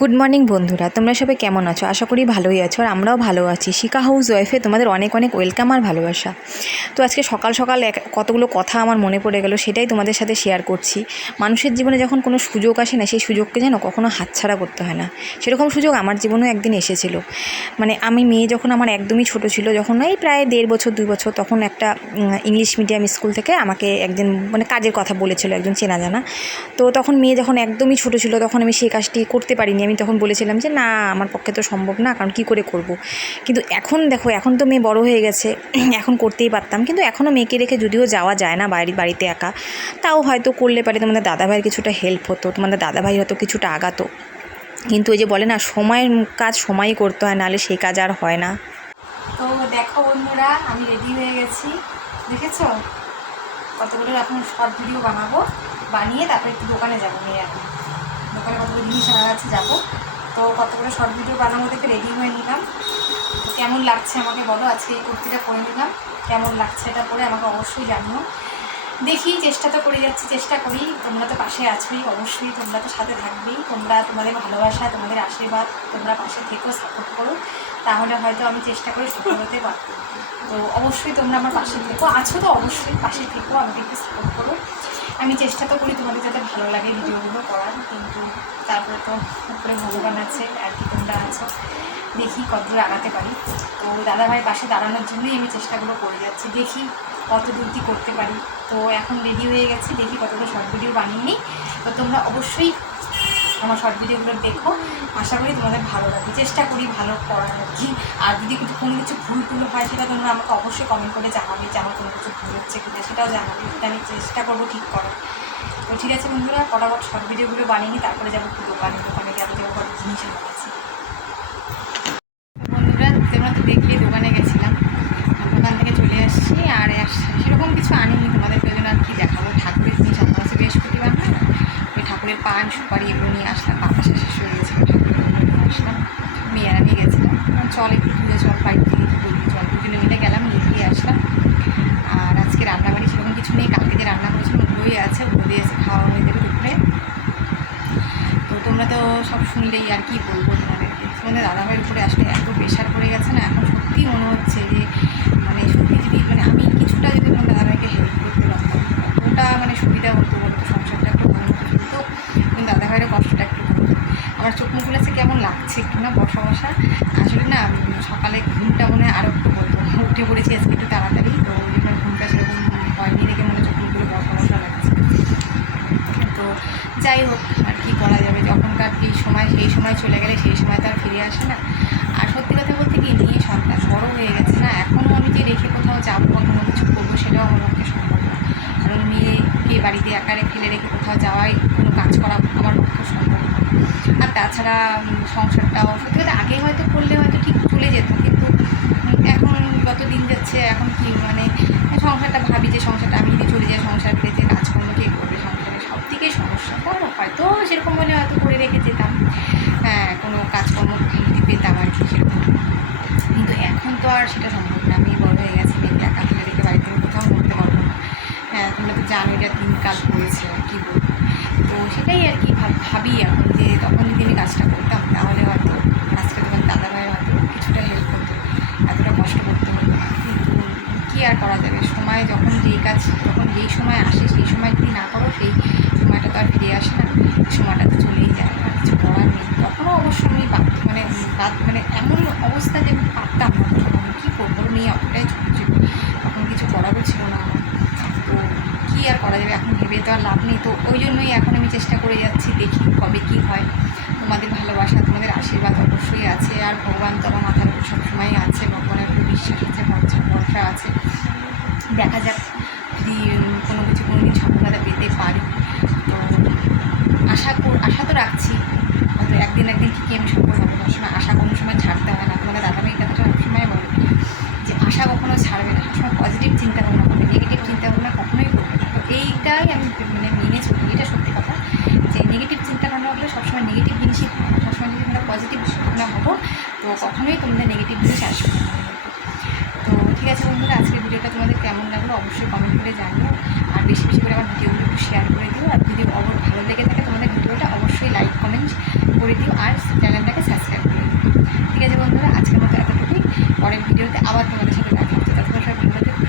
Good morning বন্ধুরা। তোমরা সবাই কেমন আছো? আশা করি ভালোই আছো আর আমরাও ভালো আছি। শিকা হাউস ওয়াইফে তোমাদের অনেক অনেক ওয়েলকাম আর ভালোবাসা। তো আজকে সকাল সকাল এক কতগুলো কথা আমার মনে পড়ে গেল, সেটাই তোমাদের সাথে শেয়ার করছি। মানুষের জীবনে যখন কোনো সুযোগ আসে না, সেই সুযোগকে যেন কখনো হাতছাড়া করতে হয় না। সেরকম সুযোগ আমার জীবনেও একদিন এসেছিল। মানে আমি মেয়ে যখন আমার একদমই ছোট ছিল, যখন এই প্রায় দেড় বছর, দুই বছর, তখন একটা ইংলিশ মিডিয়াম স্কুল থেকে আমাকে একদিন মানে কাজের কথা বলেছিল একজন চেনা জানা। তো তখন মেয়ে যখন একদমই ছোট ছিল, তখন আমি সেই কাজটি করতে পারিনি। আমি তখন বলেছিলাম যে, না, আমার পক্ষে তো সম্ভব না, কারণ কী করে করব। কিন্তু এখন দেখো, এখন তো মেয়ে বড় হয়ে গেছে, এখন করতেই পারতাম। কিন্তু এখনও মেয়েকে রেখে যদিও যাওয়া যায় না বাড়ি, বাড়িতে একা, তাও হয়তো করলে পারে তোমাদের দাদাভাইয়ের কিছুটা হেল্প হতো, তোমাদের দাদাভাই হয়তো কিছুটা আগাতো। কিন্তু ওই যে বলে না, সময়ের কাজ সময়ই করতে হয়, নাহলে সেই কাজ আর হয় না। তো দেখো বন্ধুরা, আমি রেডি হয়ে গেছি, দেখেছ? কতগুলো এখন শর্ট ভিডিও বানাবো, বানিয়ে তারপরে একটু দোকানে যাব মেয়ে এখন। দোকানে কতগুলো জিনিস আনা আছে যাব। তো কতগুলো শর্ট ভিডিও বানাবো থেকে রেডি হয়ে নিলাম। কেমন লাগছে আমাকে বলো, আজকে এই কুর্তিটা পরে নিলাম। কেমন লাগছে এটা পরে আমাকে অবশ্যই জানিও। দেখি, চেষ্টা তো করে যাচ্ছি, চেষ্টা করি। তোমরা তো পাশে আছোই, অবশ্যই তোমরা তো সাথে থাকবেই। তোমরা তোমাদের ভালোবাসা, তোমাদের আশীর্বাদ, তোমরা পাশে থেকেও সাপোর্ট করো। তাহলে হয়তো আমি চেষ্টা করে সফল হতে পারব। তো অবশ্যই তোমরা আমার পাশে থেকো। আছো তো অবশ্যই পাশে থেকো, আমাকে একটু সাপোর্ট করো। আমি চেষ্টা তো করি তোমাদের যাতে ভালো লাগে ভিডিওগুলো করার, কিন্তু তারপরে তো উপরে ভগবান আছে, আর কি তোমরা আছো, দেখি কতদূর আগাতে পারি। তো দাদাভাই পাশে দাঁড়ানোর জন্যই আমি চেষ্টাগুলো করে যাচ্ছি, দেখি কত দূর কী করতে পারি। তো এখন রেডি হয়ে গেছে, দেখি কতটা শর্ট ভিডিও বানিয়ে নিই। তো তোমরা অবশ্যই আমার শর্ট ভিডিওগুলো দেখো। আশা করি তোমাদের ভালো লাগবে। চেষ্টা করি ভালো করার আর কি। আর যদি কোনো কিছু ভুল টুল হয়, সেটা তোমরা আমাকে অবশ্যই কমেন্ট করে জানাবে যে আমার কোনো কিছু ভুল হচ্ছে কিনা। সেটাও জানাবে। সেটা আমি চেষ্টা করব ঠিক করার। তো ঠিক আছে বন্ধুরা ফটাফট শর্ট ভিডিওগুলো বানিয়ে নিই, তারপরে যাব দোকানে। দোকানে গেলে যাব জিনিস কাছে বন্ধুরা তোমরা তো দেখলেই দোকানে গেছিলাম আর দোকান থেকে চলে আসছি আর আস- সেরকম কিছু আনিনি তোমাদের জন্য আর কি দেখাবো ঠাকুরের জিনিস আমার কাছে বৃহস্পতিবার না ওই ঠাকুরের পান সুপারি এগুলো নিয়ে আসলাম বাতাসে শেষ হয়ে গেছিল ঠাকুরের এগুলো নিয়ে আসলাম মেয়ে আর আমি গেছিলাম আর চল একটু দূরে চল বাড়ি থেকে কি করবি চল দুজনে মিলে গেলাম নিয়ে গিয়ে আসলাম আর আজকে রান্নাবাড়ি সেরকম কিছু নেই কালকে যে রান্না করেছিলাম ওগুলোই আছে ওগুলো দিয়ে এসে খাওয়া হয়ে যাবে দুপুরে তো তোমরা তো সব শুনলেই আর কি বলব তোমাদেরকে তোমাদের দাদাভাইয়ের উপরে আসলে এত প্রেশার পড়ে গেছে না, এখন সত্যি মনে হচ্ছে যে মানে সত্যি যদি মানে আমি কিছুটা যদি তোমার দাদাভাইকে হেল্প করতে পারতাম ওটা মানে সুবিধা হতো বলতো সংসারটা একটু ভালো মতো চলতো কিন্তু দাদাভাইয়ের কষ্টটা একটু হতো আমার চোখ মুখগুলো আছে কেমন লাগছে একটু না বসা বসা আসলে না, সকালে ঘুমটা মনে হয় আরও একটু হতো। উঠে পড়েছি আজকে একটু তাড়াতাড়ি, তো ঘুমটা সেরকম হয়নি দেখে মনে চোখ মুখগুলো বসা বসা লাগছে। তো যাই হোক আর কি করা যাবে যখনকার যে সময় সেই সময় চলে গেলে সেই সময় তো আর ফিরে আসে না। আর সত্যি কথা বলতে কি নিয়ে সন্তান বড় হয়ে গেছে না। এখনও আমি যে রেখে কোথাও যাব কোনো কিছু করব, সেটাও আমার পক্ষে সম্ভব না। কারণ মেয়েকে বাড়িতে একা ফেলে রেখে কোথাও যাওয়াই কোনো কাজ করা আমার পক্ষে সম্ভব না। আর তাছাড়া সংসারটাও সত্যি কথা আগে হয়তো করলে হয়তো ঠিক চলে যেত, কিন্তু এখন যত দিন যাচ্ছে, এখন কি মানে সংসারটা ভাবি যে সংসারটা, আমি যদি চলে যাই, সংসার পেতে কাজকর্ম কে করবে সংসারে সব দিকেই সমস্যা। বড় হয়তো সেরকম হলে হয়তো করে রেখে যেতাম হ্যাঁ কোনো কাজকর্ম যদি পেতাম আর কি সেরকম কিন্তু এখন তো আর সেটা সম্ভব না আমি বড় হয়ে গেছি মেয়েকে একা ফেলে রেখে বাড়ি থেকে কোথাও করতে পারব না হ্যাঁ তোমরা তো জানো এটা দিনকাল পড়েছে আর কি বলব। তো সেটাই আর কি ভাব- এখন যে তখন যদি আমি কাজটা করতাম, তাহলে হয়তো আজকে তোমার দাদা ভাই হয়তো কিছুটা হেল্প করতো, এতটা কষ্ট করতে হতো না। কিন্তু কী আর করা যাবে? সময় যখন যেই কাজ, যখন যেই সময় আসে, সেই সময় যদি না করো, সেই সময়টা তো আর ফিরে আসে না। সময়টা তো চলেই যায়, আর কিছু করার নেই। তখনও অবশ্য আমি বাধ্য মানে বাদ মানে এমন অবস্থা যে আমি পারতাম না তখন আমি কী করব মেয়ে অতটাই ছোটো ছিল তখন কিছু করারও ছিল না আমার তো কী আর করা যাবে এখন ভেবে তো আর লাভ নেই। তো ওই জন্যই এখন আমি চেষ্টা করে যাচ্ছি দেখি কবে কী হয়। তোমাদের ভালোবাসা, তোমাদের আশীর্বাদ অবশ্যই আছে। আর ভগবান তো আমার মাথার উপর সবসময় আছে। ভগবানের উপর বিশ্বাস আছে, ভরসা ভরসা আছে। দেখা যাক যদি কোনো কিছু, কোনো দিন সফলতা পেতে পারি। তো আশা আশা তো রাখছি। একদিন একদিন ঠিকই আমি সফল হব সবসময় আশা কোনো সময় ছাড়তে হয় না তোমাদের দাদাভাই এই কথাটা সবসময় বলে যে আশা কখনো ছাড়বে না সবসময় পজিটিভ চিন্তা ভাবনা করবে নেগেটিভ চিন্তা ভাবনা কখনোই করবে না তো এইটাই আমি মানে মেনে চলি, এটা সত্যি কথা। যে নেগেটিভ চিন্তা ভাবনা করলে সবসময় নেগেটিভ জিনিসই না সবসময় যদি তোমরা পজিটিভ ভাবনা ভাবো, তো কখনোই তোমাদের নেগেটিভ জিনিস আসবে না। তো ঠিক আছে বন্ধুরা, আজকের ভিডিওটা তোমাদের কেমন লাগল অবশ্যই কমেন্ট করে জানিও। আর বেশি বেশি করে আমার ভিডিওগুলো একটু শেয়ার করে দিও। আর যদি অবশ্যই ভালো লেগে থাকে তোমাদের ভিডিওটা, অবশ্যই লাইক কমেন্ট করে দিও। আর চ্যানেলটাকে সাবস্ক্রাইব করে দিও। ঠিক আছে বন্ধুরা, আজকের মতো এতটুকুই। পরের ভিডিওতে আবার তোমাদের সাথে দেখা হচ্ছে। ততক্ষণ ভালো থেকো।